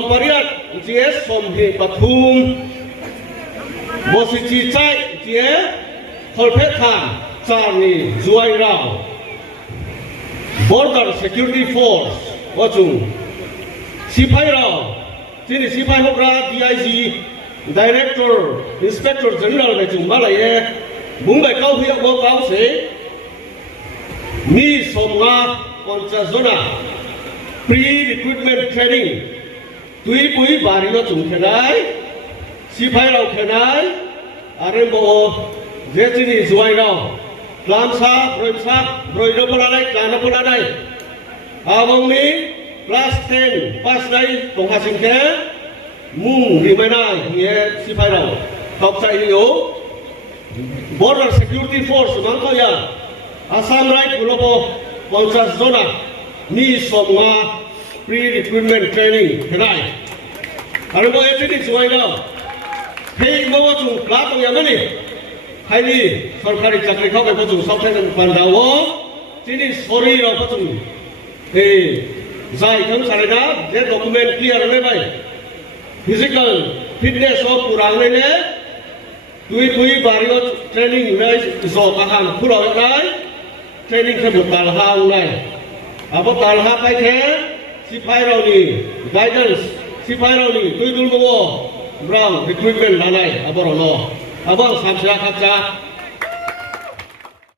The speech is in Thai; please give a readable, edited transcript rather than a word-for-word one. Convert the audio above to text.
มปริยัติเจียสมเหตุปทุมบสิจีใจเจียทอลเพชรจานีจวยเรา Border Security Force ว่าจุงสิพายเราที่นี่สิพายพวกเรา DIG Director Inspector General ในจุงมาเลยบุ้งไปเข้าพิจารณาเขาเสียมีสมงาคอนเซอร์น่า Pre-recruitment Training ตุยปุยบารีเราจุงแค่ไหนสิพายเราแค่ไหนอะไรบ่เจตินีจวยเรากลางซาบรอยซาบรอยนับอะไรกลางนับอะไรอาวังนี้คลาส10ปัสได้ตรงหาสิงแค่มุ่งดีไม่ได้เงี้ยสิพายเราตบใจอยู่ Border Security Force มันก็ยังอาสามไรกุลโบคอนซัสโซนามีสมงา Pre-recruitment Training เท่าไรอะไรบ่เอตินีจวยเราเฮ้ยเมื่อวันจุงกลางตรงยังไม่นี่ใครนี่สรการจักรีเข้าไปประจุสับเทนปันดาวที่นี่สอรี่เราประจุเฮ้ใจทั้งสารนะเด็กด็อกิเมนต์เคลียร์เลยไหม physical fitness ของผู้ร่างเลยเนี่ยตุยบาริโอเทรนนิ่งเลยสอบอาหารผู้เราได้เทรนนิ่งแค่บุตรตาลหาเลยอาบุตรตาลหาไปแค่สิพายเรานี่ guidance สิพายเรานี่ตุยดูลบัวเรา recruitment อะไรอาบุตรเราอาบุตรสามสิบครับจ้า